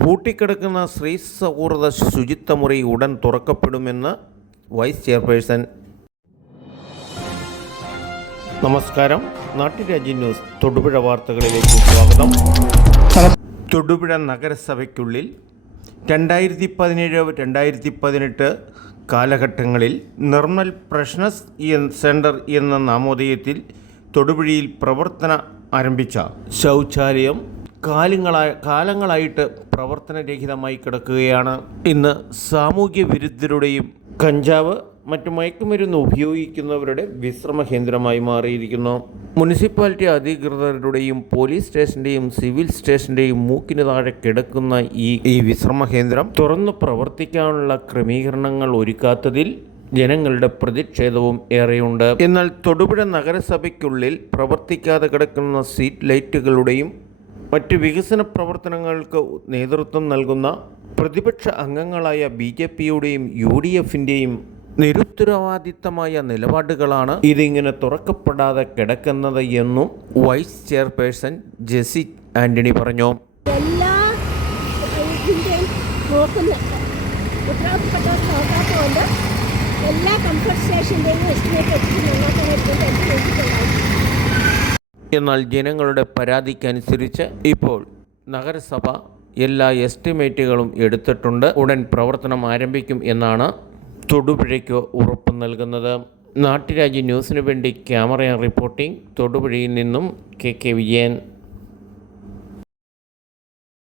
പൂട്ടിക്കിടക്കുന്ന സ്ത്രീ സൗഹൃദ ശുചിത്വ മുറി ഉടൻ തുറക്കപ്പെടുമെന്ന് വൈസ് ചെയർപേഴ്സൺ. നമസ്കാരം. നാട്ടുരാജ്യ ന്യൂസ് തൊടുപുഴ വാർത്തകളിലേക്ക് സ്വാഗതം. തൊടുപുഴ നഗരസഭയ്ക്കുള്ളിൽ രണ്ടായിരത്തി പതിനേഴ് രണ്ടായിരത്തി പതിനെട്ട് കാലഘട്ടങ്ങളിൽ നിർമ്മൽ പ്രശ്നസ് സെന്റർ എന്ന നാമോദയത്തിൽ തൊടുപുഴയിൽ പ്രവർത്തന ആരംഭിച്ച ശൗചാലയം കാലങ്ങളായി കാലങ്ങളായിട്ട് പ്രവർത്തനരഹിതമായി കിടക്കുകയാണ്. ഇന്ന് സാമൂഹ്യ വിരുദ്ധരുടെയും കഞ്ചാവ് മറ്റു മയക്കുമരുന്ന് ഉപയോഗിക്കുന്നവരുടെ വിശ്രമ കേന്ദ്രമായി മാറിയിരിക്കുന്നു. മുനിസിപ്പാലിറ്റി അധികൃതരുടെയും പോലീസ് സ്റ്റേഷന്റെയും സിവിൽ സ്റ്റേഷന്റെയും മൂക്കിന് താഴെ കിടക്കുന്ന ഈ ഈ വിശ്രമ കേന്ദ്രം തുറന്നു പ്രവർത്തിക്കാനുള്ള ക്രമീകരണങ്ങൾ ഒരുക്കാത്തതിൽ ജനങ്ങളുടെ പ്രതിഷേധവും ഏറെയുണ്ട്. എന്നാൽ തൊടുപുഴ നഗരസഭയ്ക്കുള്ളിൽ പ്രവർത്തിക്കാതെ കിടക്കുന്ന സീറ്റ് ലൈറ്റുകളുടെയും മറ്റ് വികസന പ്രവർത്തനങ്ങൾക്ക് നേതൃത്വം നൽകുന്ന പ്രതിപക്ഷ അംഗങ്ങളായ ബി ജെ പിയുടെയും യു ഡി എഫിന്റെയും നിരുത്തരവാദിത്തമായ നിലപാടുകളാണ് ഇതിങ്ങനെ തുറക്കപ്പെടാതെ കിടക്കുന്നത് എന്നും വൈസ് ചെയർപേഴ്സൺ ജെസി ആന്റണി പറഞ്ഞു. എല്ലാ എല്ലാ കംഫർട്ട് സ്റ്റേഷന്റെയും എസ്റ്റിമേറ്റ് എടുത്ത് എന്നാൽ ജനങ്ങളുടെ പരാതിക്കനുസരിച്ച് ഇപ്പോൾ നഗരസഭ എല്ലാ എസ്റ്റിമേറ്റുകളും എടുത്തിട്ടുണ്ട്. ഉടൻ പ്രവർത്തനം ആരംഭിക്കും എന്നാണ് തൊടുപുഴയ്ക്ക് ഉറപ്പ് നൽകുന്നത്. നാട്ടുരാജ്യ ന്യൂസിനു വേണ്ടി ക്യാമറ റിപ്പോർട്ടിംഗ്. തൊടുപുഴയിൽ നിന്നും കെ കെ വിജയൻ.